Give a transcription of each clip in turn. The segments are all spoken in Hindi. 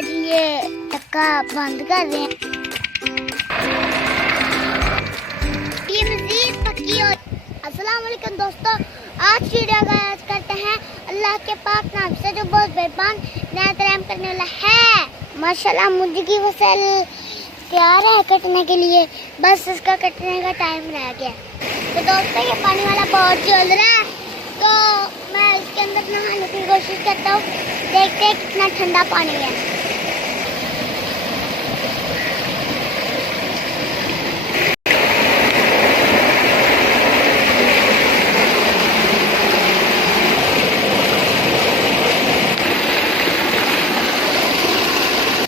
पापा जी ये चक्का बंद कर रहे हैं। ये मजीद पक्की हो। अस्सलाम वालेकुम दोस्तों, आज वीडियो का आगाज करते हैं अल्लाह के पाक नाम से जो बहुत मेहरबान निहायत रहम करने वाला है। माशाल्लाह मुर्गी की फसल तैयार है कटने के लिए, बस इसका कटने का टाइम रह गया। तो दोस्तों ये पानी वाला बहुत चल रहा है, तो मैं इसके अंदर नहाने की कोशिश करता हूँ। देखते हैं कितना ठंडा पानी है।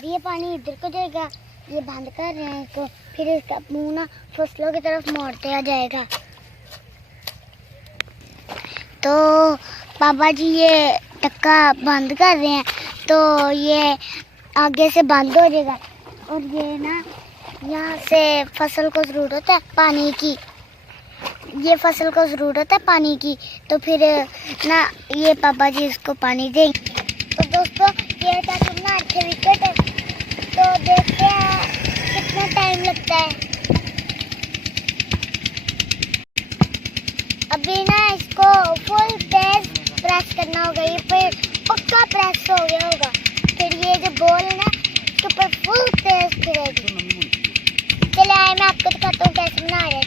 ये पानी इधर को जाएगा, ये बंद कर रहे हैं इसको, फिर इसका मुंह ना फसलों की तरफ मोड़ते आ जाएगा। तो पापा जी ये टक्का बंद कर रहे हैं, तो ये आगे से बंद हो जाएगा। और ये ना यहाँ से फसल को ज़रूरत है पानी की, ये फसल को ज़रूरत है पानी की, तो फिर ना ये पापा जी इसको पानी देंगे। तो दोस्तों ये ना अच्छे विकेट है, तो देखते हैं कितना टाइम लगता है। अभी ना इसको फुल तेज प्रेस करना होगा, ये फिर पक्का प्रेस हो गया होगा। फिर ये जो बॉल है ना इसके ऊपर फुल तेज फिरेगी। चले आए मैं आपको दिखाता हूँ कैसे बना रहे हैं।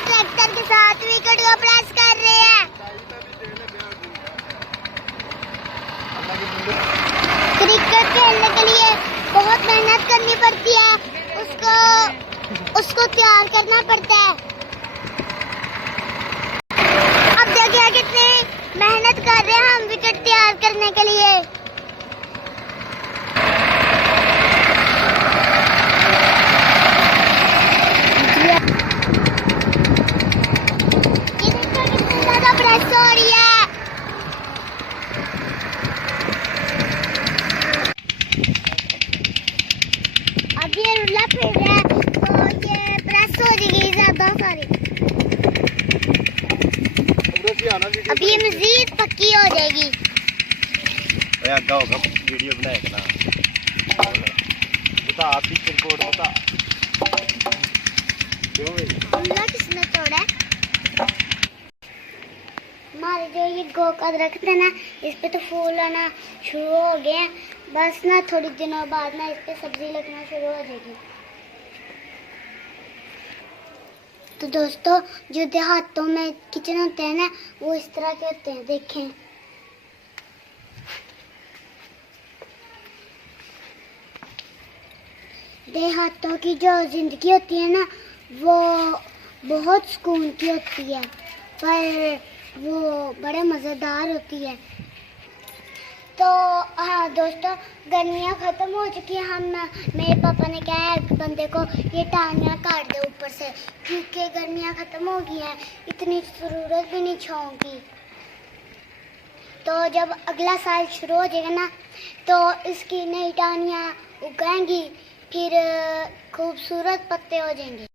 ट्रैक्टर के साथ विकेट को प्रेस कर रहे हैं। क्रिकेट खेलने के लिए बहुत मेहनत करनी पड़ती है, उसको तैयार करना पड़ता है। अब देखिए कितनी मेहनत कर रहे हैं हम विकेट तैयार करने के लिए। अब ये रुला फिर रहा है, तो ये प्रेस हो जाएगी ज्यादा सारी। अब ये मजीद पक्की हो जाएगी। वीडियो बनाएगा ना, बता आप भी रिपोर्ट बता। किसने तोड़ा है? हमारे जो ये गो का दरख्त है ना, इस पे तो फूल आना शुरू हो गए हैं। बस ना थोड़ी दिनों बाद ना इस पे सब्जी लगना शुरू हो जाएगी। तो दोस्तों जो देहातों में किचन होते हैं ना, वो इस तरह के होते हैं, देखें। देहातों की जो जिंदगी होती है ना, वो बहुत सुकून की होती है, पर वो बड़े मज़ेदार होती है। तो हाँ दोस्तों, गर्मियाँ ख़त्म हो चुकी हैं। मेरे पापा ने कहा है बंदे को ये टहनियाँ काट दे ऊपर से, क्योंकि गर्मियाँ ख़त्म हो गई हैं, इतनी ज़रूरत भी नहीं छाँव की। तो जब अगला साल शुरू हो जाएगा ना, तो इसकी नई टहनियाँ उगाएंगी, फिर खूबसूरत पत्ते हो जाएंगे।